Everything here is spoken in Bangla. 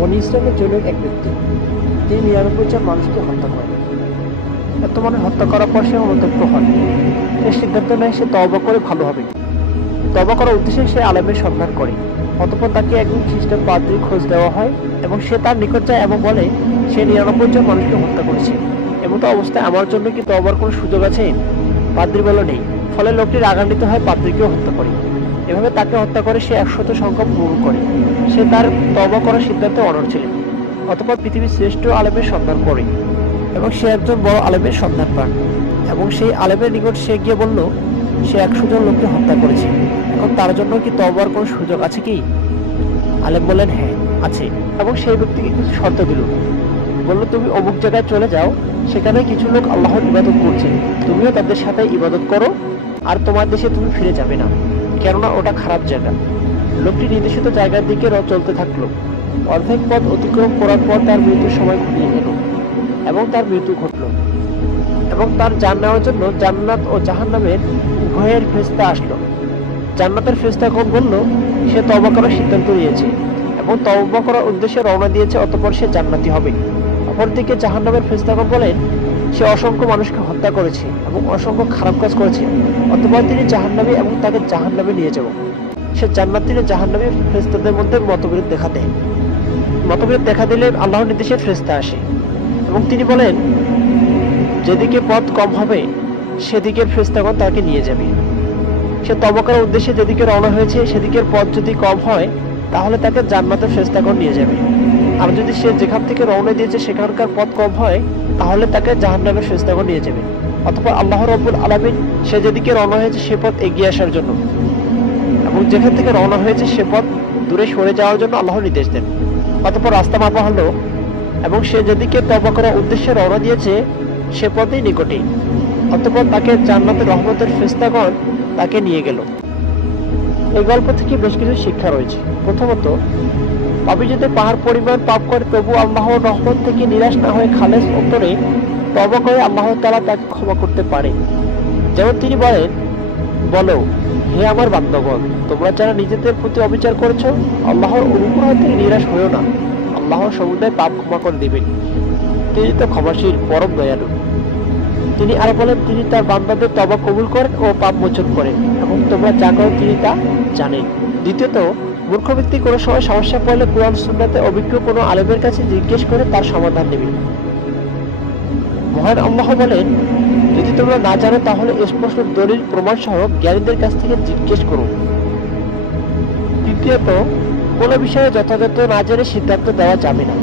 বনী ইসরায়েলের জন্য এক ব্যক্তি, তিনি 99 জন মানুষকে হত্যা করেন। এত মানুষ হত্যা করার পর সে অনুতপ্ত হন। সে সিদ্ধান্ত নেয় সে তওবা করে ভালো হবে। তওবা করার উদ্দেশ্যে সে আলেমের সন্ধান করে। অতঃপর তাকে একজন খ্রিস্টান পাদ্রীর খোঁজ দেওয়া হয় এবং সে তার নিকট যায় এবং বলে সে 99 জন মানুষকে হত্যা করেছে। এমতো অবস্থায় আমার জন্য কি তওবার কোনো সুযোগ আছে? পাদ্রী বলে নেই। ফলে লোকটি রাগান্বিত হয়, পাদ্রীকেও হত্যা করে। এভাবে তাকে হত্যা করে সে 100 সংখ্যা পূরণ করে। সে তার তওবা করার সিদ্ধান্তে অনড় ছিলেন। অতঃপর পৃথিবীর শ্রেষ্ঠ আলেমের সন্ধান করে এবং সে একজন বড় আলেমের সন্ধান পান এবং সেই আলেমের নিকট সে গিয়ে বলল সে 100 জন লোককে হত্যা করেছে। এখন তার জন্য কি তওবার কোনো সুযোগ আছে কি? আলেম বললেন হ্যাঁ আছে, এবং সেই ব্যক্তিকে কিছু শর্ত দিল। বলল তুমি অমুক জায়গায় চলে যাও, সেখানে কিছু লোক আল্লাহর ইবাদত করছে, তুমিও তাদের সাথে ইবাদত করো, আর তোমার দেশে তুমি ফিরে যাবে না, কেননা ওটা খারাপ জায়গা। লোকটি নির্দেশিত জায়গার দিকে চলতে থাকলো। অর্ধেক পথ অতিক্রম করার পর তার মৃত্যুর সময় ঘনিয়ে এলো এবং তার মৃত্যু ঘটল এবং তার জান নেওয়ার জন্য জান্নাত ও জাহান্নামের উভয়ের ফেরেশতা আসলো। জান্নাতের ফেরেশতাগণ বলল সে তওবা করার সিদ্ধান্ত নিয়েছে এবং তওবা করার উদ্দেশ্যে রওনা দিয়েছে, অতঃপর সে জান্নাতি হবে। অপরদিকে জাহান্নামের ফেরেশতাগণ বলেন সে অসংখ্য মানুষকে হত্যা করেছে এবং অসংখ্য খারাপ কাজ করেছে, অতঃপর তিনি জাহান্নামী এবং তাকে জাহান্নামে নিয়ে যাব। সে জান্নাতি না জাহান্নামী? ফেরেশতাদের মধ্যে মতবিরোধ দেখা দেয়। মতবিরোধ দেখা দিলে আল্লাহর নির্দেশে ফেরেশতা আসে এবং তিনি বলেন যেদিকে পথ কম হবে সেদিকের ফেরেশতাগণ তাকে নিয়ে যাবে। সে তওবা করার উদ্দেশ্যে যেদিকে রওনা হয়েছে সেদিকের পথ যদি কম হয় তাহলে তাকে জান্নাতের ফেরেশতাগণ নিয়ে যাবে, আর যদি সে যেখান থেকে রওনা দিয়েছে সেখানকার পথ কম হয় তাহলে তাকে জাহান্নামের ফেরেশতাগণ নিয়ে যাবে। অথবা আল্লাহ রাব্বুল আলামিন সে যেদিকে রওনা হয়েছে সে পথ এগিয়ে আসার জন্য এবং যেখান থেকে রওনা হয়েছে সে পথ দূরে সরে যাওয়ার জন্য আল্লাহ নির্দেশ দেন। অতঃপর রাস্তা মাপা হলো এবং সে যেদিকে তওবা করার উদ্দেশ্যে রওনা দিয়েছে সে পথেই নিকটে। অতঃপর তাকে জান্নাতের রহমতের ফেরেশতাগণ তাকে নিয়ে গেল। এই গল্প থেকে বেশ কিছু শিক্ষা রয়েছে। প্রথমত, পাপী যদি পাহাড় পরিমাণ পাপ করে তবু আল্লাহর রহমত থেকে নিরাশ না হয়ে খালেস অন্তরে তওবা করে আল্লাহ তাআলা তাকে ক্ষমা করতে পারে। যেমন তিনি বলেন, বলো হে আমার বান্দাগণ, তোমরা যারা নিজেদের প্রতি অবিচার করেছ আল্লাহর অনুগ্রহ থেকে নিরাশ হয়েও না, আল্লাহ সমুদায় পাপ ক্ষমা করে দিবেন, তিনি তো ক্ষমাশীল পরম দয়ালু। তিনি আরো বলেন তিনি তার বান্দাদের তওবা কবুল করেন ও পাপ মোচন করেন এবং তোমরা যা করো তিনি তা জানেন। দ্বিতীয়ত, মূর্খ ব্যক্তি কোনো সময় সমস্যা পড়লে কুরআন সুন্নাতে অভিজ্ঞ কোনো আলেমের কাছে জিজ্ঞেস করে তার সমাধান নেবে। মহান আল্লাহ বলেন যদি তোমরা না জানো তাহলে স্পষ্ট দলিল প্রমাণ সহ জ্ঞানীদের কাছ থেকে জিজ্ঞেস করো। তৃতীয়ত, কোনো বিষয়ে যথাযথ না জেনে সিদ্ধান্ত দেওয়া যাবে না।